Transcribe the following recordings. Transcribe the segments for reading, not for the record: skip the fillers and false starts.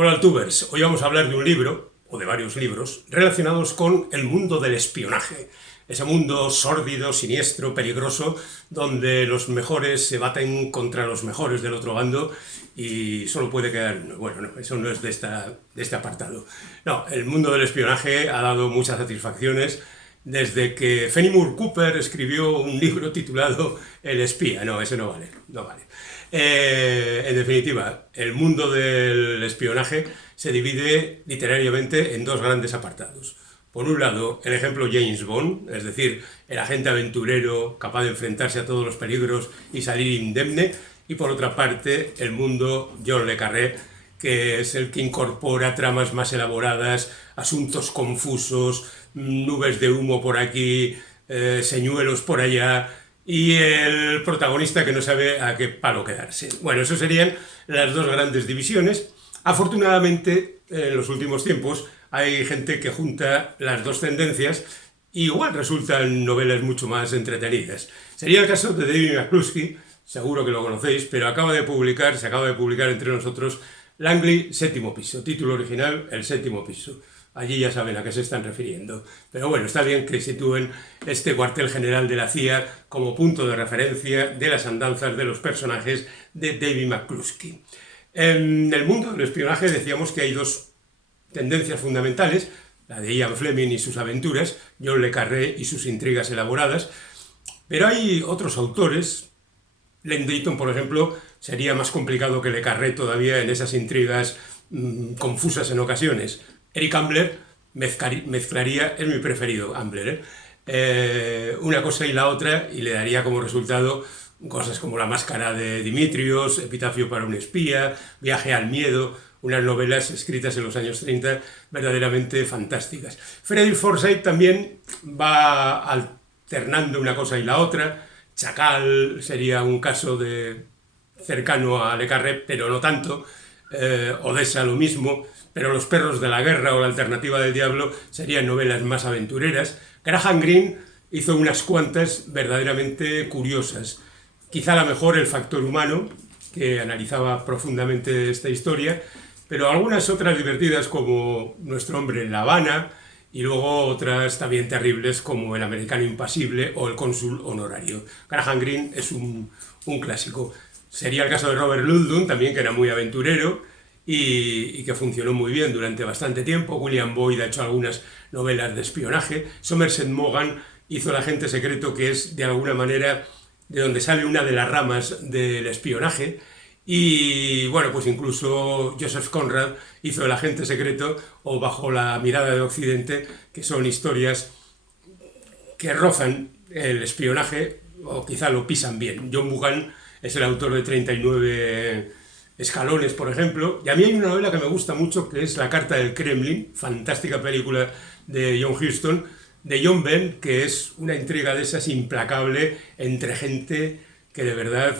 Hola Altubers, hoy vamos a hablar de un libro, o de varios libros, relacionados con el mundo del espionaje. Ese mundo sórdido, siniestro, peligroso, donde los mejores se baten contra los mejores del otro bando y solo puede quedar uno. Bueno, no, eso no es de este apartado. No, el mundo del espionaje ha dado muchas satisfacciones desde que Fenimore Cooper escribió un libro titulado El espía. No, ese no vale, no vale. En definitiva, el mundo del espionaje se divide literariamente en dos grandes apartados. Por un lado, el ejemplo James Bond, es decir, el agente aventurero capaz de enfrentarse a todos los peligros y salir indemne, y por otra parte, el mundo John le Carré, que es el que incorpora tramas más elaboradas, asuntos confusos, nubes de humo por aquí, señuelos por allá, y el protagonista que no sabe a qué palo quedarse. Bueno, eso serían las dos grandes divisiones. Afortunadamente, en los últimos tiempos, hay gente que junta las dos tendencias y igual resultan novelas mucho más entretenidas. Sería el caso de David McCluskey, seguro que lo conocéis, pero se acaba de publicar entre nosotros Langley, séptimo piso, título original, El séptimo piso. Allí ya saben a qué se están refiriendo. Pero bueno, está bien que sitúen este cuartel general de la CIA como punto de referencia de las andanzas de los personajes de David McCluskey. En el mundo del espionaje decíamos que hay dos tendencias fundamentales, la de Ian Fleming y sus aventuras, John le Carré y sus intrigas elaboradas, pero hay otros autores. Len Deighton, por ejemplo, sería más complicado que le Carré todavía en esas intrigas confusas en ocasiones. Eric Ambler mezclaría, es mi preferido, Ambler, una cosa y la otra, y le daría como resultado cosas como La máscara de Dimitrios, Epitafio para un espía, Viaje al miedo, unas novelas escritas en los años 30 verdaderamente fantásticas. Frederick Forsyth también va alternando una cosa y la otra. Chacal sería un caso de cercano a Le Carré, pero no tanto. Odessa lo mismo, pero Los perros de la guerra o La alternativa del diablo serían novelas más aventureras. Graham Greene hizo unas cuantas verdaderamente curiosas. Quizá la mejor El factor humano, que analizaba profundamente esta historia, pero algunas otras divertidas como Nuestro hombre en La Habana, y luego otras también terribles como El americano impasible o El cónsul honorario. Graham Greene es un clásico. Sería el caso de Robert Ludlum, también, que era muy aventurero y que funcionó muy bien durante bastante tiempo. William Boyd ha hecho algunas novelas de espionaje. Somerset Maugham hizo El agente secreto, que es de alguna manera de donde sale una de las ramas del espionaje. Y bueno, pues incluso Joseph Conrad hizo El agente secreto o Bajo la mirada de Occidente, que son historias que rozan el espionaje o quizá lo pisan bien. John Buchan es el autor de 39 escalones, por ejemplo, y a mí hay una novela que me gusta mucho, que es La carta del Kremlin, fantástica película de John Huston, de John Benn, que es una intriga de esas implacable entre gente que de verdad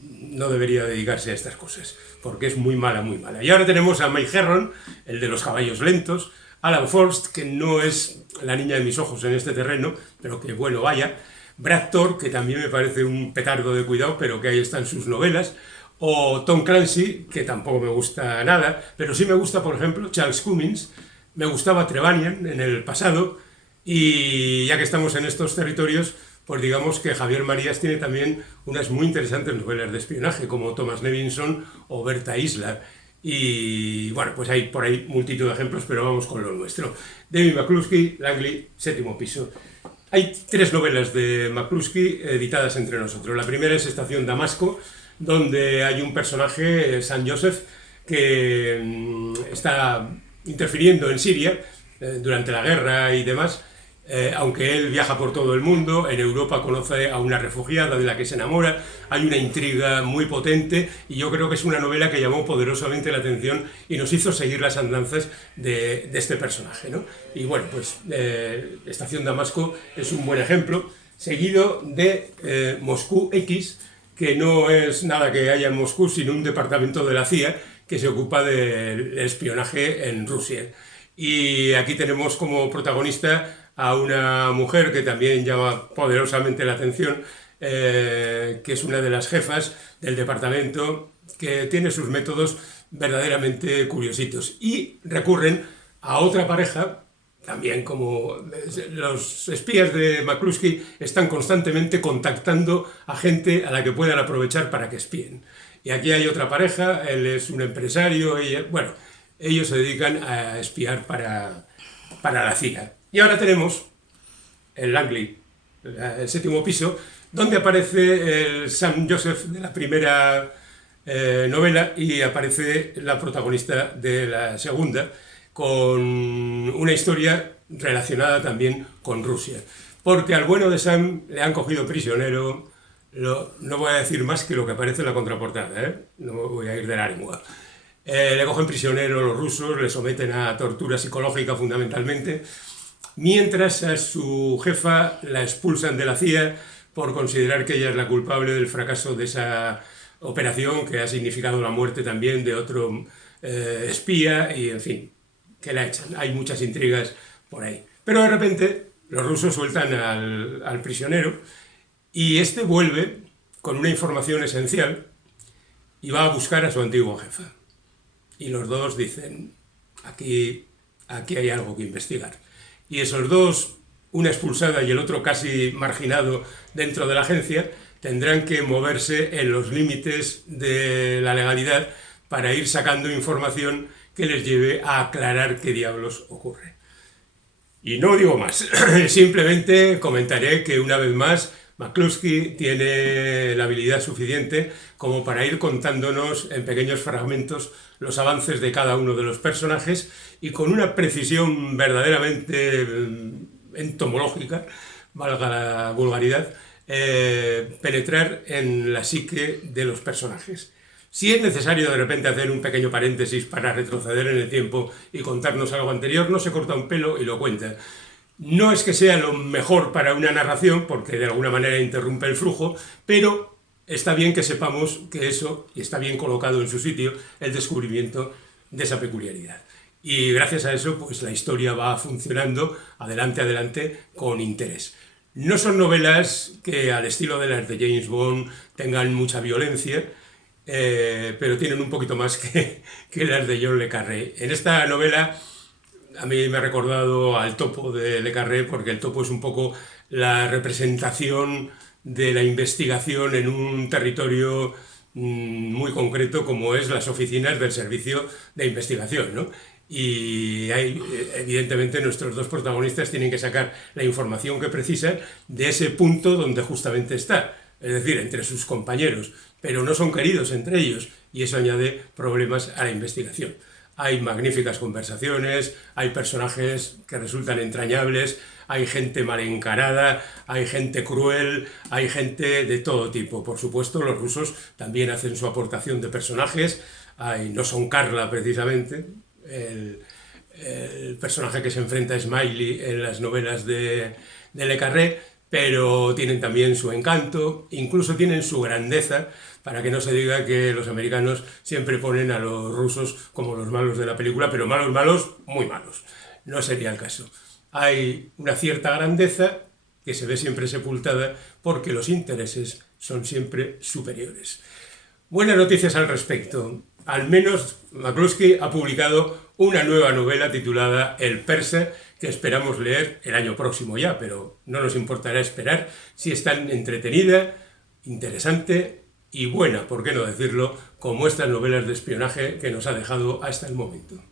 no debería dedicarse a estas cosas, porque es muy mala, muy mala. Y ahora tenemos a May Herron, el de los caballos lentos, Alan Forst, que no es la niña de mis ojos en este terreno, pero que bueno, vaya, Brad Thor, que también me parece un petardo de cuidado, pero que ahí están sus novelas, o Tom Clancy, que tampoco me gusta nada, pero sí me gusta, por ejemplo, Charles Cummings, me gustaba Trevanian en el pasado, y ya que estamos en estos territorios, pues digamos que Javier Marías tiene también unas muy interesantes novelas de espionaje, como Thomas Nevinson o Berta Isla. Y bueno, pues hay por ahí multitud de ejemplos, pero vamos con lo nuestro. David McCluskey, Langley, séptimo piso. Hay tres novelas de McCluskey editadas entre nosotros. La primera es Estación Damasco, donde hay un personaje, San Joseph, que está interfiriendo en Siria durante la guerra y demás. Aunque él viaja por todo el mundo, en Europa conoce a una refugiada de la que se enamora, hay una intriga muy potente y yo creo que es una novela que llamó poderosamente la atención y nos hizo seguir las andanzas de este personaje, ¿no? Y bueno, pues Estación Damasco es un buen ejemplo, seguido de Moscú X, que no es nada que haya en Moscú, sino un departamento de la CIA que se ocupa del espionaje en Rusia. Y aquí tenemos como protagonista a una mujer que también llama poderosamente la atención, que es una de las jefas del departamento, que tiene sus métodos verdaderamente curiositos. Y recurren a otra pareja, también como los espías de McCluskey están constantemente contactando a gente a la que puedan aprovechar para que espíen. Y aquí hay otra pareja, él es un empresario, y bueno, ellos se dedican a espiar para la CIA. Y ahora tenemos el Langley, el séptimo piso, donde aparece el Sam Joseph de la primera novela y aparece la protagonista de la segunda, con una historia relacionada también con Rusia. Porque al bueno de Sam le han cogido prisionero, no voy a decir más que lo que aparece en la contraportada, no voy a ir de la lengua. Le cogen prisionero los rusos, le someten a tortura psicológica fundamentalmente, mientras a su jefa la expulsan de la CIA por considerar que ella es la culpable del fracaso de esa operación que ha significado la muerte también de otro espía y, en fin, que la echan. Hay muchas intrigas por ahí. Pero de repente los rusos sueltan al prisionero y este vuelve con una información esencial y va a buscar a su antigua jefa. Y los dos dicen, aquí hay algo que investigar. Y esos dos, una expulsada y el otro casi marginado dentro de la agencia, tendrán que moverse en los límites de la legalidad para ir sacando información que les lleve a aclarar qué diablos ocurre. Y no digo más, simplemente comentaré que una vez más McCluskey tiene la habilidad suficiente como para ir contándonos en pequeños fragmentos los avances de cada uno de los personajes y con una precisión verdaderamente entomológica, valga la vulgaridad, penetrar en la psique de los personajes. Si es necesario de repente hacer un pequeño paréntesis para retroceder en el tiempo y contarnos algo anterior, no se corta un pelo y lo cuenta. No es que sea lo mejor para una narración, porque de alguna manera interrumpe el flujo, pero está bien que sepamos que eso, y está bien colocado en su sitio, el descubrimiento de esa peculiaridad. Y gracias a eso, pues la historia va funcionando adelante con interés. No son novelas que al estilo de las de James Bond tengan mucha violencia, pero tienen un poquito más que las de John le Carré. En esta novela a mí me ha recordado al Topo de le Carré, porque el Topo es un poco la representación de la investigación en un territorio muy concreto como es las oficinas del servicio de investigación, ¿no? Y evidentemente nuestros dos protagonistas tienen que sacar la información que precisan de ese punto donde justamente está, es decir, entre sus compañeros, pero no son queridos entre ellos y eso añade problemas a la investigación. Hay magníficas conversaciones, hay personajes que resultan entrañables, hay gente mal encarada, hay gente cruel, hay gente de todo tipo. Por supuesto, los rusos también hacen su aportación de personajes, no son Carla precisamente, el personaje que se enfrenta a Smiley en las novelas de le Carré, pero tienen también su encanto, incluso tienen su grandeza, para que no se diga que los americanos siempre ponen a los rusos como los malos de la película, pero malos, muy malos. No sería el caso. Hay una cierta grandeza que se ve siempre sepultada porque los intereses son siempre superiores. Buenas noticias al respecto. Al menos McCluskey ha publicado una nueva novela titulada El Persa, que esperamos leer el año próximo ya, pero no nos importará esperar si es tan entretenida, interesante y buena, por qué no decirlo, como estas novelas de espionaje que nos ha dejado hasta el momento.